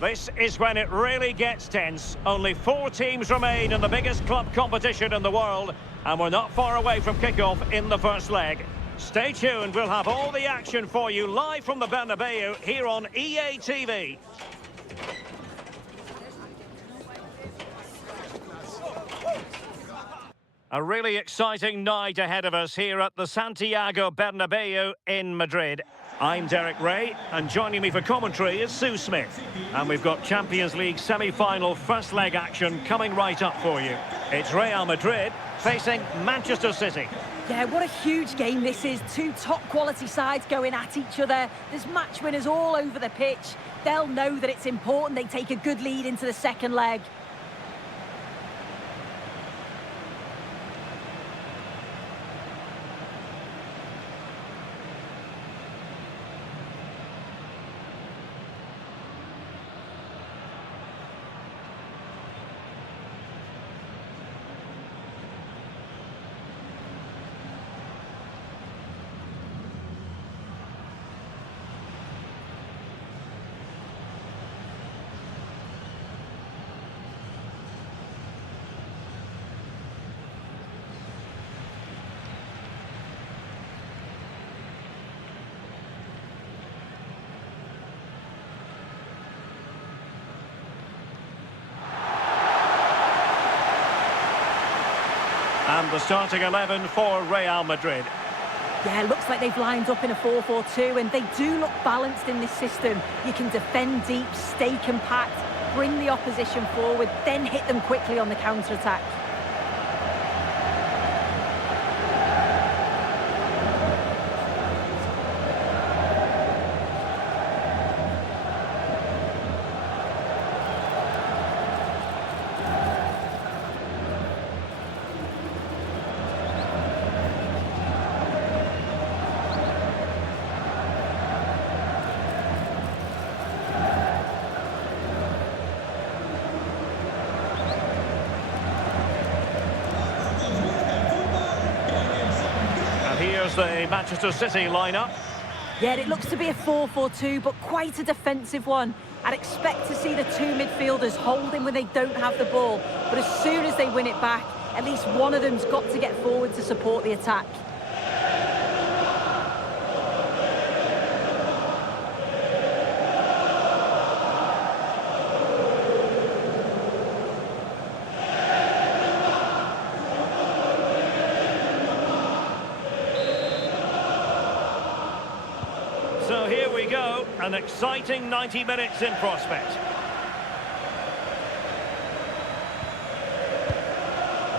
This is when it really gets tense. Only 4 teams remain in the biggest club competition in the world, and we're not far away from kickoff in the first leg. Stay tuned, we'll have all the action for you live from the Bernabeu here on EA TV. A really exciting night ahead of us here at the Santiago Bernabeu in Madrid. I'm Derek Ray, and joining me for commentary is Sue Smith. And we've got Champions League semi-final first leg action coming right up for you. It's Real Madrid facing Manchester City. Yeah, what a huge game this is. 2 top-quality sides going at each other. There's match winners all over the pitch. They'll know that it's important they take a good lead into the second leg. And the starting 11 for Real Madrid. Yeah, looks like they've lined up in a 4-4-2, and they do look balanced in this system. You can defend deep, stay compact, bring the opposition forward, then hit them quickly on the counter-attack. Here's the Manchester City lineup. Yeah, it looks to be a 4-4-2, but quite a defensive one. I'd expect to see the 2 midfielders holding when they don't have the ball, but as soon as they win it back, at least one of them's got to get forward to support the attack. So here we go, an exciting 90 minutes in prospect.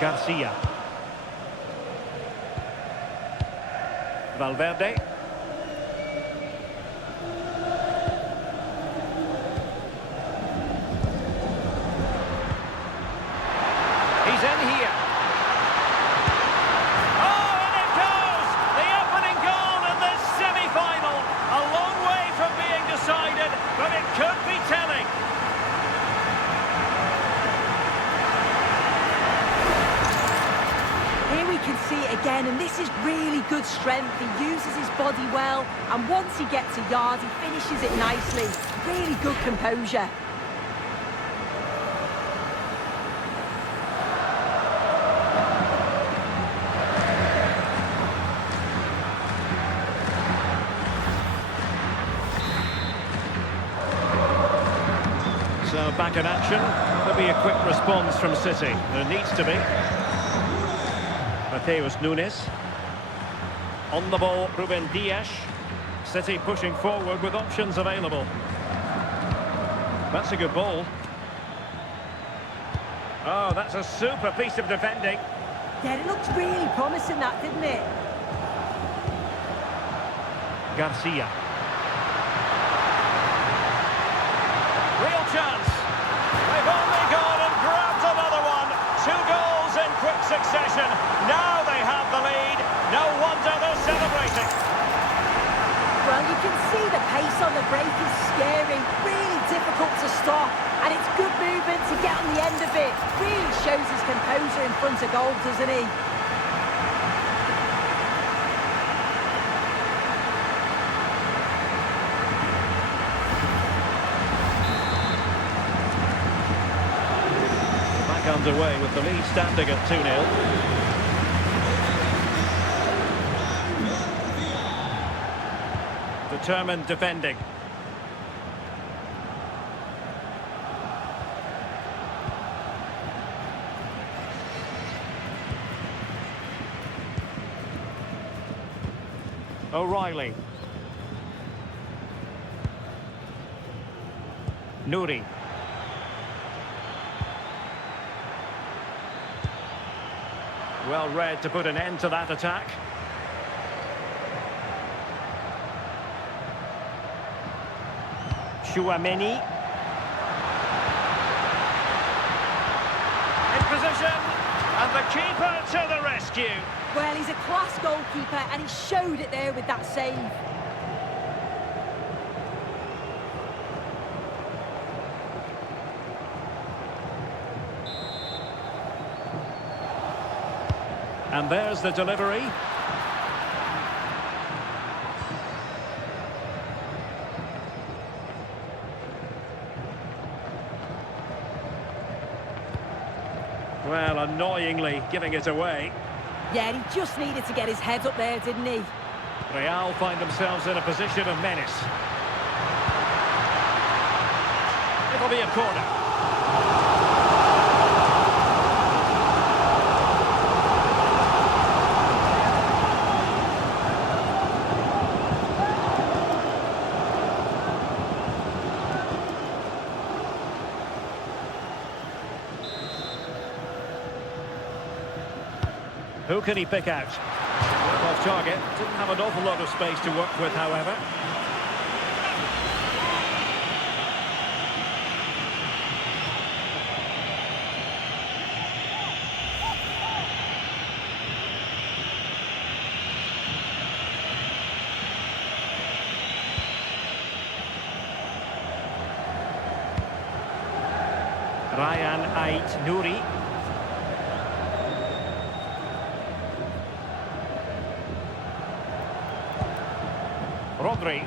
Garcia. Valverde. He's in here. Oh, and it goes! The opening goal in this semi-final. A long way from being decided, but it could be telling. Here we can see it again, and this is really good strength. He uses his body well, and once he gets a yard, he finishes it nicely. Really good composure. So back in action. There'll be a quick response from City. There needs to be. Mateus Nunes. On the ball, Ruben Dias. City pushing forward with options available. That's a good ball. Oh, that's a super piece of defending. Yeah, it looks really promising, that, didn't it? Garcia. Real chance. They've only gone and grabbed another one. 2 goals in quick succession. Now they have the lead. No wonder they're celebrating. Well, you can see the pace on the break is scary, really difficult to stop, and it's good movement to get on the end of it. Really shows his composure in front of goal, doesn't he? underway with the lead standing at 2-0. Determined defending. O'Reilly. Nouri. Well read to put an end to that attack. Chouameni. In position, and the keeper to the rescue. Well, he's a class goalkeeper, and he showed it there with that save. And there's the delivery. Well, annoyingly giving it away. Yeah, he just needed to get his head up there, didn't he? Real find themselves in a position of menace. It'll be a corner. Who can he pick out? Well off target. Didn't have an awful lot of space to work with, however. Ryan Ait Nouri. Rodri.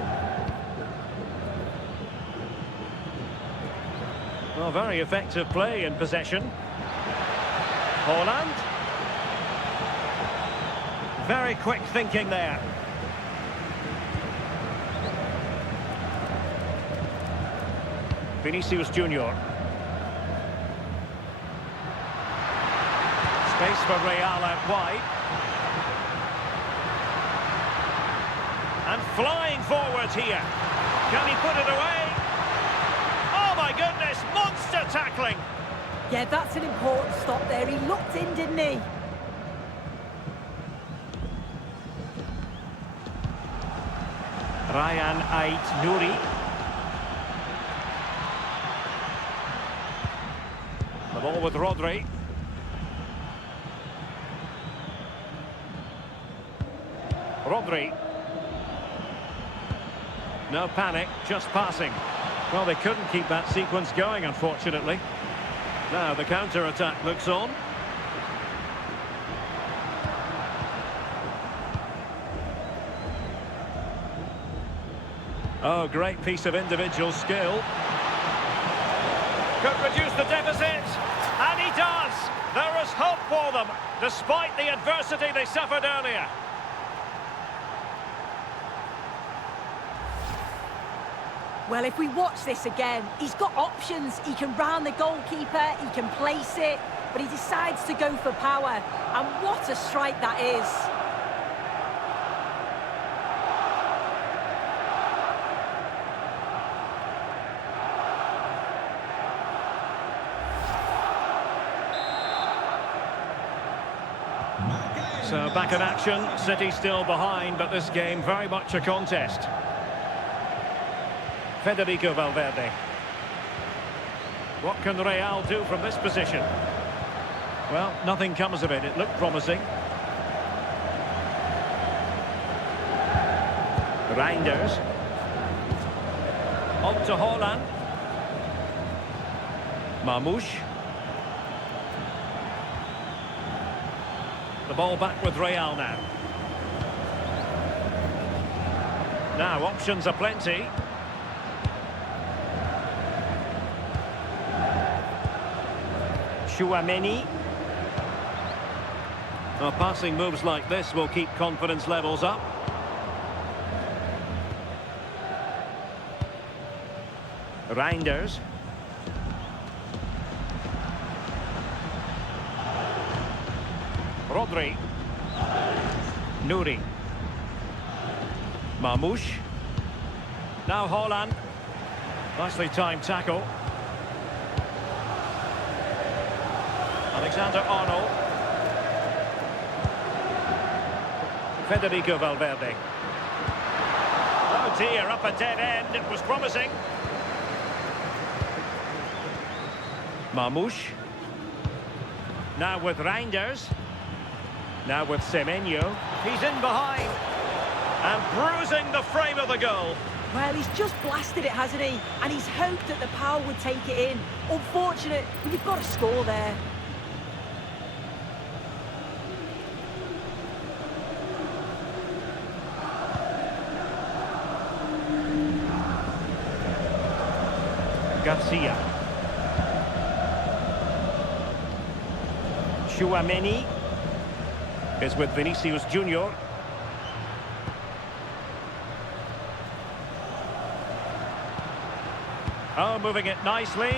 Well, very effective play in possession. Haaland. Very quick thinking there. Vinicius Junior. Space for Real out wide. And flying forwards here. Can he put it away? Oh my goodness, monster tackling! Yeah, that's an important stop there. He looked in, didn't he? Ryan Ait Nouri. The ball with Rodri. Rodri. No panic, just passing. Well, they couldn't keep that sequence going, unfortunately. Now the counter-attack looks on. Oh, great piece of individual skill. Could reduce the deficit, and he does. There is hope for them, despite the adversity they suffered earlier. Well, if we watch this again, he's got options. He can round the goalkeeper, he can place it, but he decides to go for power. And what a strike that is. So back in action, City still behind, but this game very much a contest. Federico Valverde. What can Real do from this position? Well, nothing comes of it. It looked promising. Reinders. On to Haaland. Marmoush. The ball back with Real now. Now, options are plenty. Chouameni. Well, passing moves like this will keep confidence levels up. Reinders. Rodri. Nouri. Marmoush. Now Haaland. Nicely timed tackle. Alexander-Arnold. Federico Valverde. Oh dear, up a dead end. It was promising. Marmoush. Now with Reinders. Now with Semenyo. He's in behind. And bruising the frame of the goal. Well, he's just blasted it, hasn't he? And he's hoped that the power would take it in. Unfortunate, but you've got to score there. Garcia. Chouameni is with Vinicius Junior. Oh, moving it nicely. Is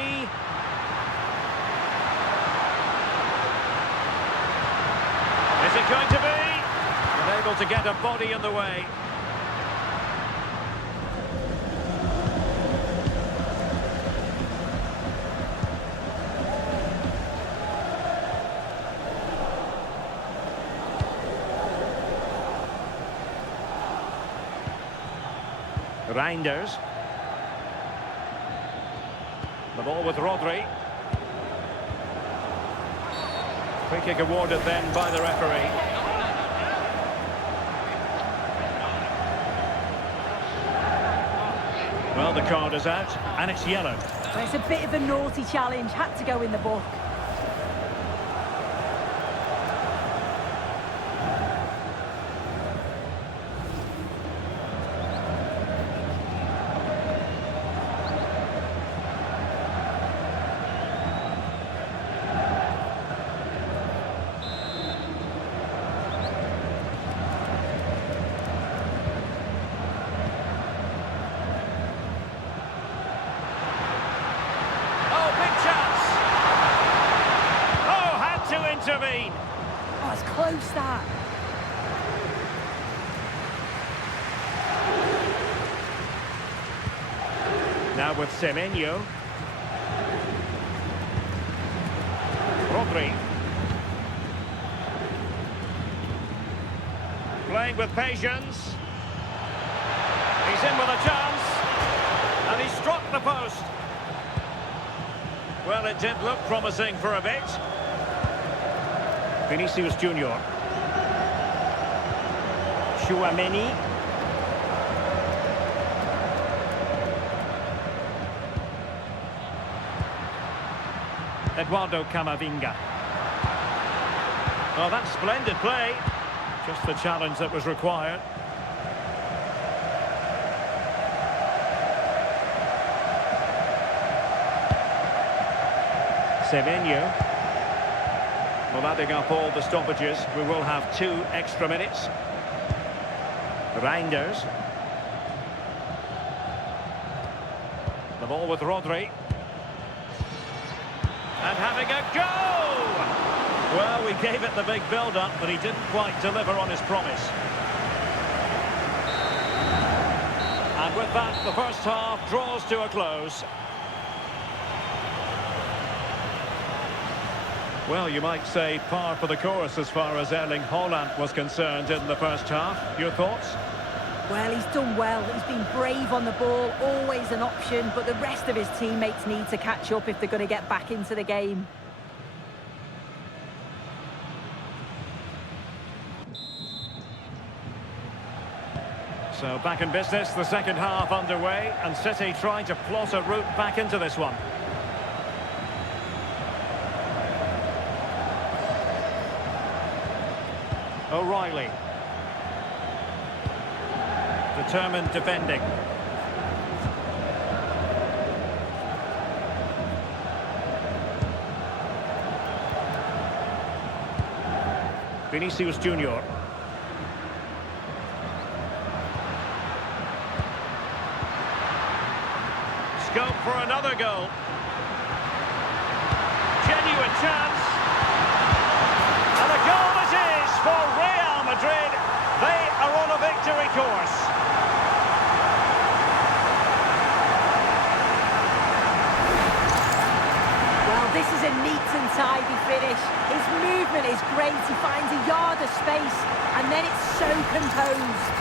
it going to be? Unable to get a body in the way. Reinders. The ball with Rodri. Free kick awarded then by the referee. Well, the card is out, and it's yellow. Well, it's a bit of a naughty challenge. Had to go in the book. Intervene. Oh, it's close, that. Now with Semenyo. Rodri. Playing with patience. He's in with a chance. And he struck the post. Well, it did look promising for a bit. Vinicius Junior. Chouameni. Eduardo Camavinga. Well, that's splendid play. Just the challenge that was required. Semenyo. Well, adding up all the stoppages, we will have 2 extra minutes. Reinders. The ball with Rodri. And having a go! Well, we gave it the big build-up, but he didn't quite deliver on his promise. And with that, the first half draws to a close. Well, you might say par for the course as far as Erling Haaland was concerned in the first half. Your thoughts? Well, he's done well. He's been brave on the ball, always an option, but the rest of his teammates need to catch up if they're going to get back into the game. So back in business, the second half underway, and City trying to plot a route back into this one. O'Reilly. Determined defending. Vinicius Junior. Scope for another goal. Genuine chance. And a goal it is for Real Madrid. They are on a victory course. Well, this is a neat and tidy finish. His movement is great. He finds a yard of space, and then it's so composed.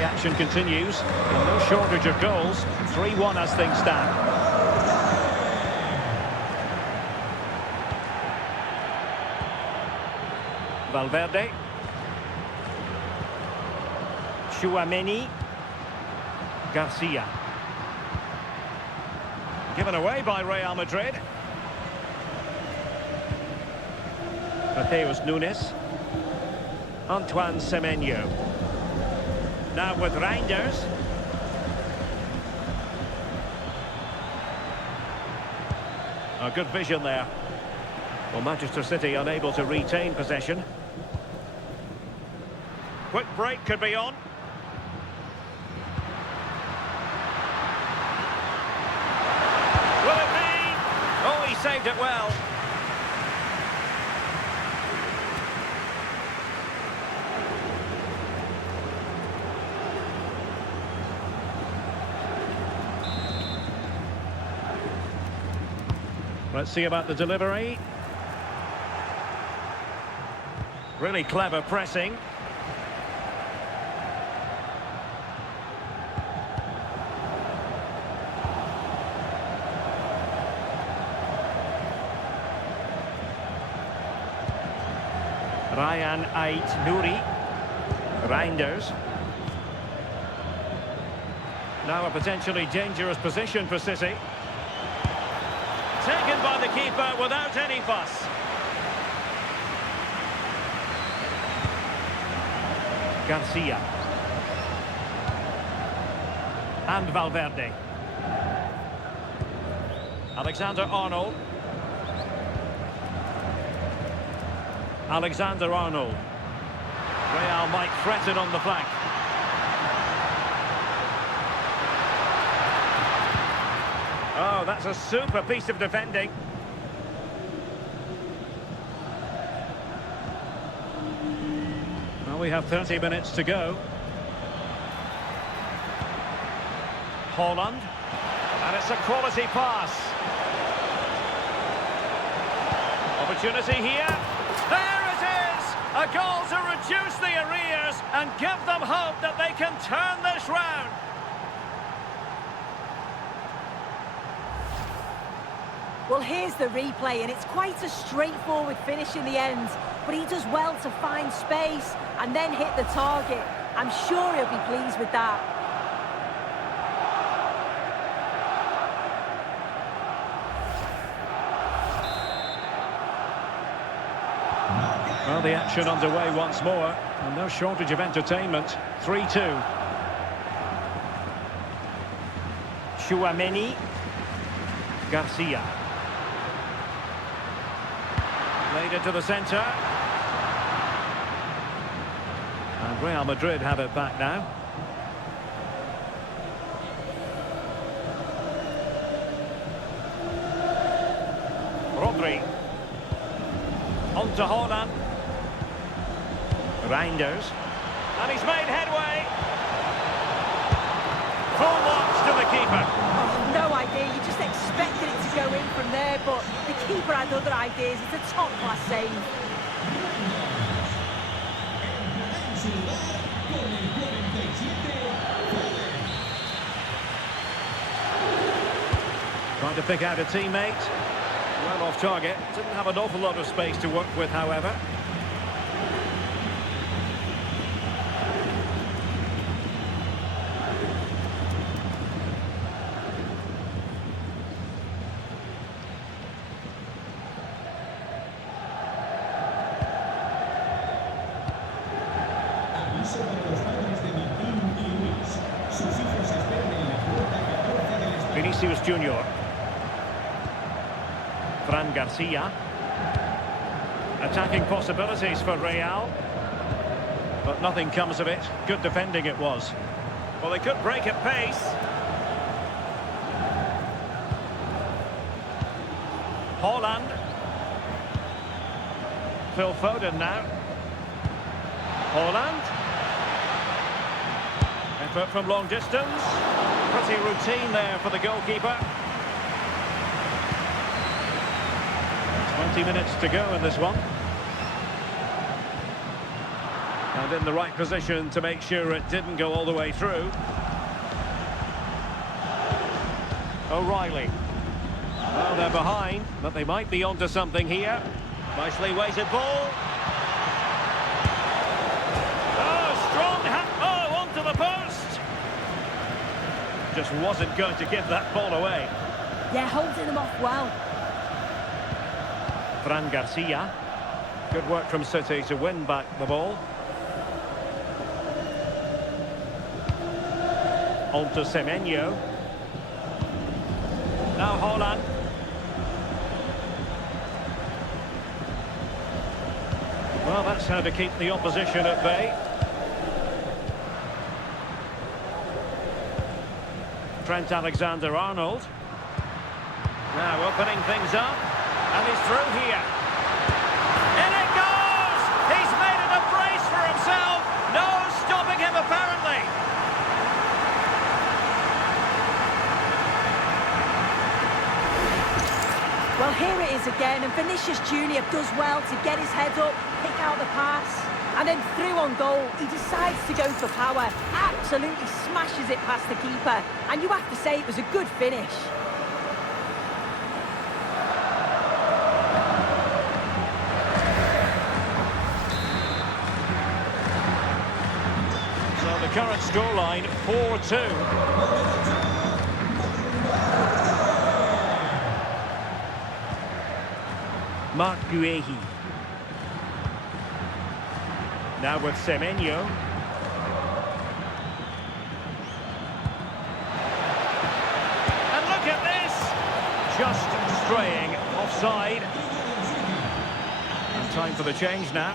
Action continues, and no shortage of goals. 3-1 as things stand. Valverde. Tchouaméni. Garcia. Given away by Real Madrid. Mateus Nunes. Antoine Semenyo. Now with Reinders. A good vision there. Well, Manchester City unable to retain possession. Quick break could be on. Will it be? Oh, he saved it well. Let's see about the delivery. Really clever pressing. Ryan Ait-Nouri. Reinders. Now a potentially dangerous position for City. Taken by the keeper without any fuss. Garcia. And Valverde. Alexander-Arnold. Alexander-Arnold. Real might threaten on the flank. Oh, that's a super piece of defending. Well, we have 30 minutes to go. Haaland. And it's a quality pass. Opportunity here. There it is! A goal to reduce the arrears and give them hope that they can turn this round. Well, here's the replay, and it's quite a straightforward finish in the end. But he does well to find space and then hit the target. I'm sure he'll be pleased with that. Well, the action underway once more, and no shortage of entertainment. 3-2. Tchouaméni. Garcia. Laid into the centre. And Real Madrid have it back now. Rodri. On to Haaland. Reinders. And he's made headway. Full marks to the keeper. Oh, no idea. You just expected it to go in from there, but the keeper had other ideas. It's a top-class save. Trying to pick out a teammate. Well off target. Didn't have an awful lot of space to work with, however. Vinicius Junior. Fran Garcia. Attacking possibilities for Real. But nothing comes of it. Good defending it was. Well, they could break at pace. Haaland. Phil Foden now. Haaland. Effort from long distance. Pretty routine there for the goalkeeper. 20 minutes to go in this one. And in the right position to make sure it didn't go all the way through. O'Reilly. Well, they're behind, but they might be onto something here. Nicely weighted ball. Oh, strong onto the post. Just wasn't going to give that ball away. Yeah, holding them off well. Fran Garcia. Good work from City to win back the ball. On to Semenyo. Now Haaland. Well, that's how to keep the opposition at bay. Trent Alexander-Arnold. Now opening things up. And he's through here. In it goes! He's made it a brace for himself. No stopping him, apparently. Well, here it is again, and Vinicius Junior does well to get his head up, pick out the pass, and then through on goal, he decides to go for power, absolutely smashes it past the keeper, and you have to say it was a good finish. So the current scoreline, 4-2. Mark Guehi. Now with Semenyo. And look at this! Just straying offside. And time for the change now.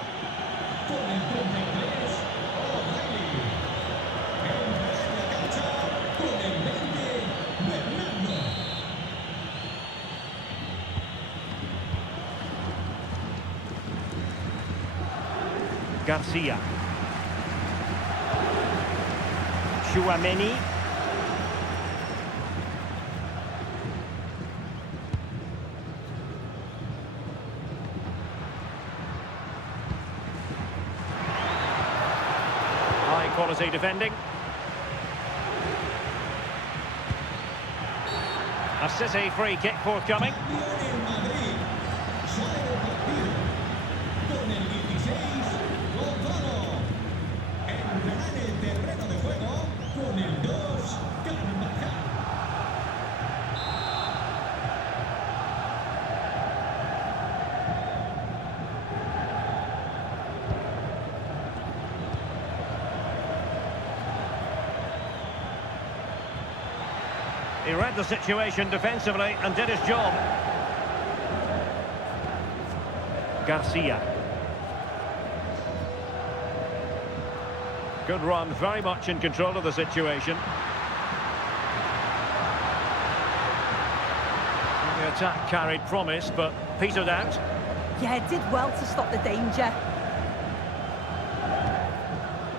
Garcia. Chouameni. High quality defending. A City free kick forthcoming. He read the situation defensively and did his job. Garcia. Good run, very much in control of the situation. The attack carried promise, but petered out. Yeah, it did well to stop the danger.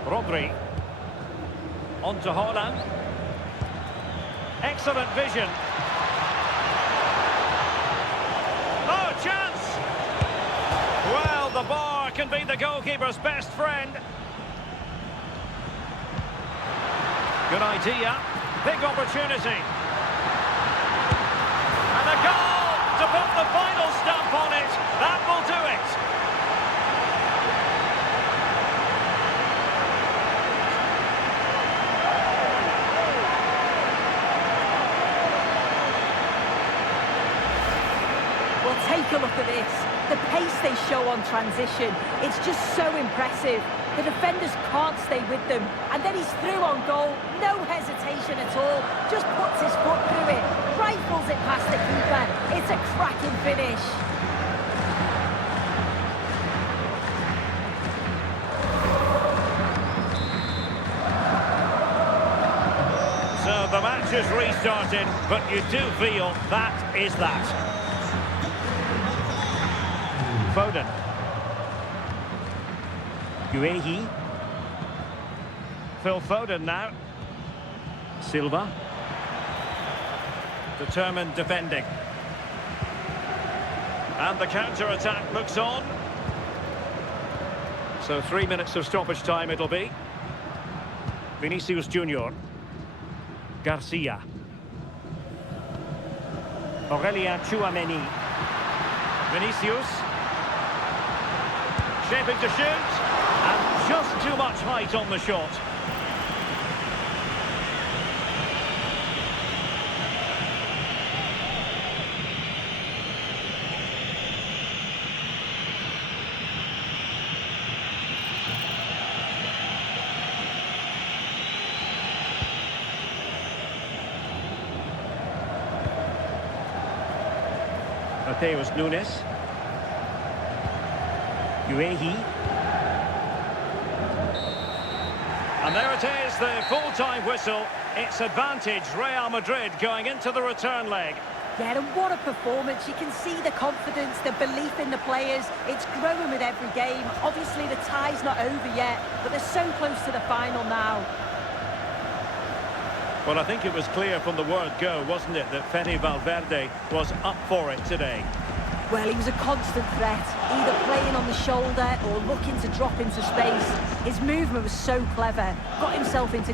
Rodri. On to Haaland. Excellent vision. Oh, chance! Well, the bar can be the goalkeeper's best friend. Good idea. Big opportunity. And a goal to put the final stamp on it. That will do it. Well, take a look at this. The pace they show on transition, it's just so impressive. The defenders can't stay with them. And then he's through on goal. No hesitation at all. Just puts his foot through it. Rifles it past the keeper. It's a cracking finish. So the match is restarted, but you do feel that is that. Foden. Guehi. Phil Foden now. Silva. Determined defending. And the counter-attack looks on. So 3 minutes of stoppage time it'll be. Vinicius Junior. Garcia. Aurelien Tchouameni. Vinicius. Shaping to shoot. And just too much height on the shot. Mateus Nunes. Guehi. And there it is, the full-time whistle. It's advantage Real Madrid going into the return leg. Yeah, and what a performance. You can see the confidence, the belief in the players. It's growing with every game. Obviously, the tie's not over yet, but they're so close to the final now. Well, I think it was clear from the word go, wasn't it, that Fede Valverde was up for it today. Well, he was a constant threat, either playing on the shoulder or looking to drop into space. His movement was so clever, got himself into